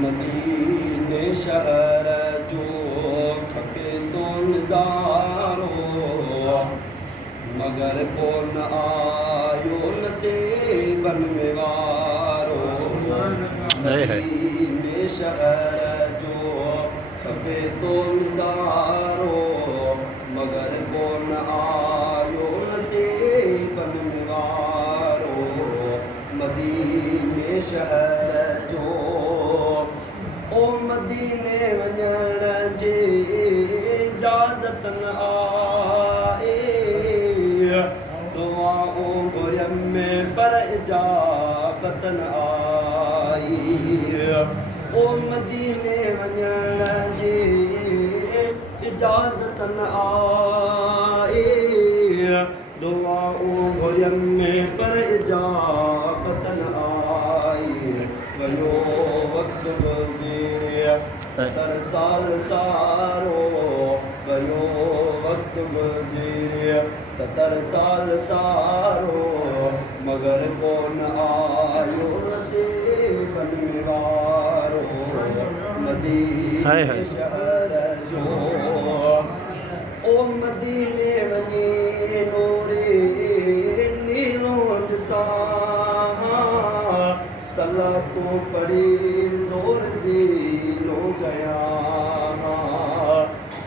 मदीने शहर जो खपे तो नज़ारो मगर को न आयो नसीबन में वारो। मदीने शहर जो खपे तो नज़ारो मगर को न आयो नसीबन में वारो। मदीने शहर जो ओ मदीने वञण जी इजाज़त न आहे दुआऊं घुरियम में पर इजाबत न आई। ओ मदीने वञण जी इजाज़त न आहे दुआऊं घुरियम में पर इजाबत न आई। वयो वक्त गुज़िरिया 70 साल सारो वयो वक्त गुज़िरिया 70 साल सारो मगर को न आयो नसीबन में वारो। मदीने शहर जो ओ मदीने वञी नूरे नीलो ॾिसां सलातों पढ़ी ज़ोर ज़ीलो गया।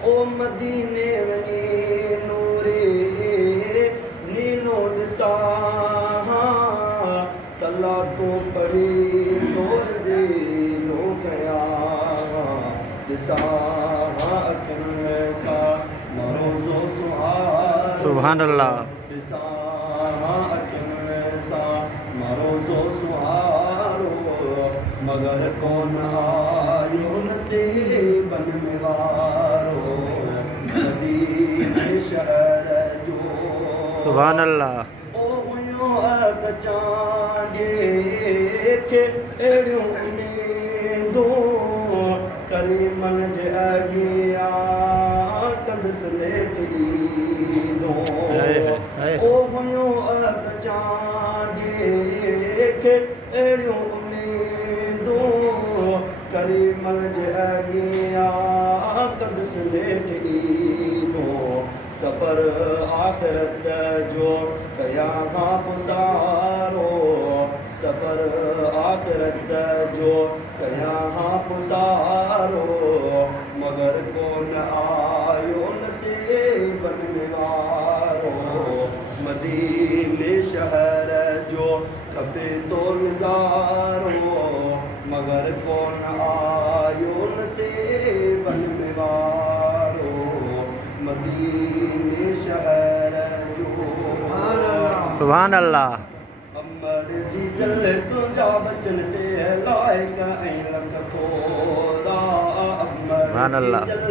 ओ मदीने वञी नूरे नीलो ॾिसां सलातों पढ़ी ज़ोर ज़ीलो गया। ॾिसां अखियुनि सां मरोज़ो सुहारो सुभान अल्लाह। ॾिसां अखियुनि सां मरोज़ो सुहारो मगर को न आयो नसीबन में वारो। मदीने शहर जो सुभान अल्लाह। ओ हुयो अगचां जे खे अहिड़ियूं उम्मीदूं करीमन जे अॻियां कंदसि नेक ईंदो। ओ हुयो अगचां जे खे अहिड़ियूं उम्मीदूं करीमन जे अॻियां कंदसि नेक ईंदो। सबर आख़िरत जो कयां हा पुसारो सबर आख़िरत जो कयां हा पुसारो मगर को न आयो नसीबन में वारो। मदीने शहर जो खपे तो नज़ारो मगर को न आयो नसीबन में वारो। मदीने शहर जो सुभान अल्लाह। अमर जी जल तुंहिंजा बचन ते लाइक ऐं लख थोरा। सुभान अमर जी अल्लाह। जल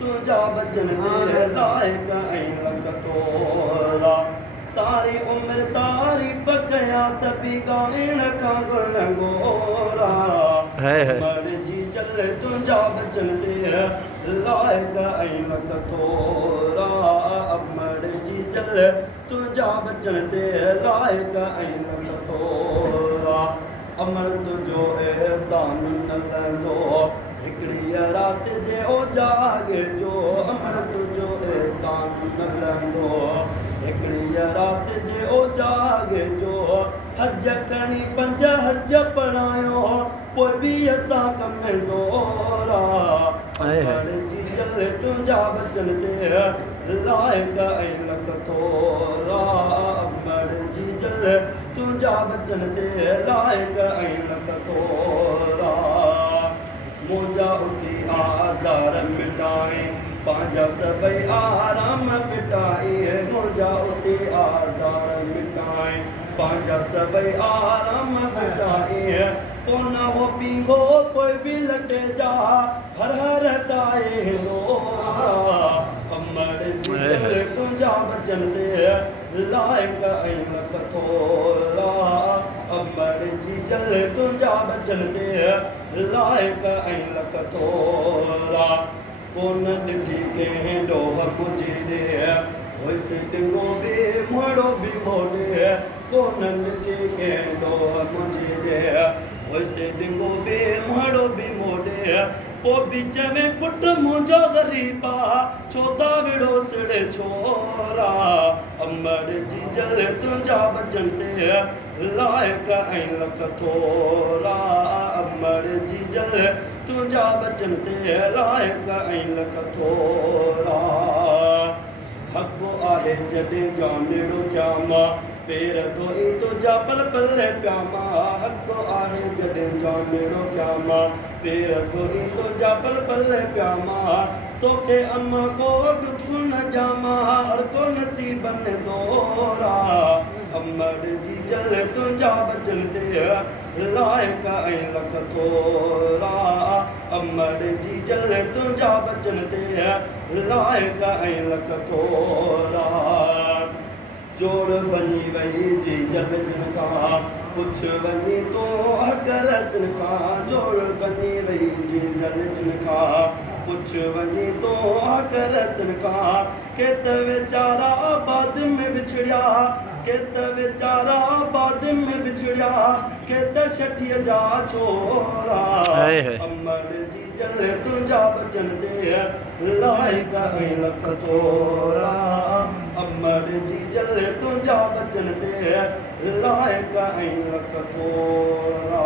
तुंहिंजा बचन ते लाइक ऐं लख थोरा। सारी उम्र तारीफ़ कयां त बि ॻाइण खां गुण गोरा। अमर जी जल तुंहिंजा बचन ते लाइक ऐं लख थोरा। अमर जी जल तुंहिंजा बचन ते लाइक ऐं लख थोरा। अमर तुंहिंजो एहसान न लहंदो हिकिड़ी राति जे ओ जाॻे जो। अमर तुंहिंजो एहसान न लहंदो हिकिड़ी राति जे ओ जाॻे जो। हज करणी 5 हज पढ़ायो पोइ बि असां कमज़ोरा। अमर जी जल तुंहिंजा बचन ते लाइक ऐं लख थोरा। अमर जी जल तुंहिंजा बचन ते लाइक ऐं लख थोरा। मुंहिंजा उथी आज़ार मिटाए पंहिंजा सभई आराम फिटाए। मुंहिंजा उथी आज़ार मिटाए पंहिंजा सभई आराम फिटाए। कोन हो पींघो कोई बि लटे जा हर हर टाए रोरा। अमर जी जल तुंहिंजा बचन ते लाइक ऐं लख थोरा। अमर जी जल तुंहिंजा बचन ते लाइक ऐं लख थोरा। कोन ॾिठी कंहिं ॾोह मुंहिंजी ॾे होए से डिंगो बे मोड़ो भी मोड़े कोनन के केंडो मुझे दे होए से डिंगो बे मोड़ो भी मोड़े ओ बीच में पुट मुझो गरीबा छोता विड़ो सिड़े छोरा अमर जी जल तुझा बचन ते लायक ऐं लख थोरा अमर जी जल तुझा बचन ते लायक ऐं लख थोरा हक़ आहे जॾहिं जानेड़ो क़यामा पेर धोई तुझा पल पल प्यामा हक़ आहे जॾहिं जानेड़ो क़यामा पेर धोई तुझा पल पल प्यामा तोखे अम्मा को दुखु न जामा हर को नसीबन दोरा अमर जी जल तुझा बचन ते लायक ऐं लख थोरा अमर जी जल तुझा बचन ते लायक ऐं लख थोरा जोड़ बनी वही जी जल जिनका पुछ वनी तो अगरत का जोड़ बनी वही जी जल जिनका पुछ वनी तो अगरत का केत बेचारा बाद में बिछड़िया केत बेचारा बाद में बिछड़िया केत छठिया जा छोरा अमर जी जल तुझा बचन दे लायक ऐं लख थोरा अमर जी जल तुझा बचन दे लायक ऐं लख थोरा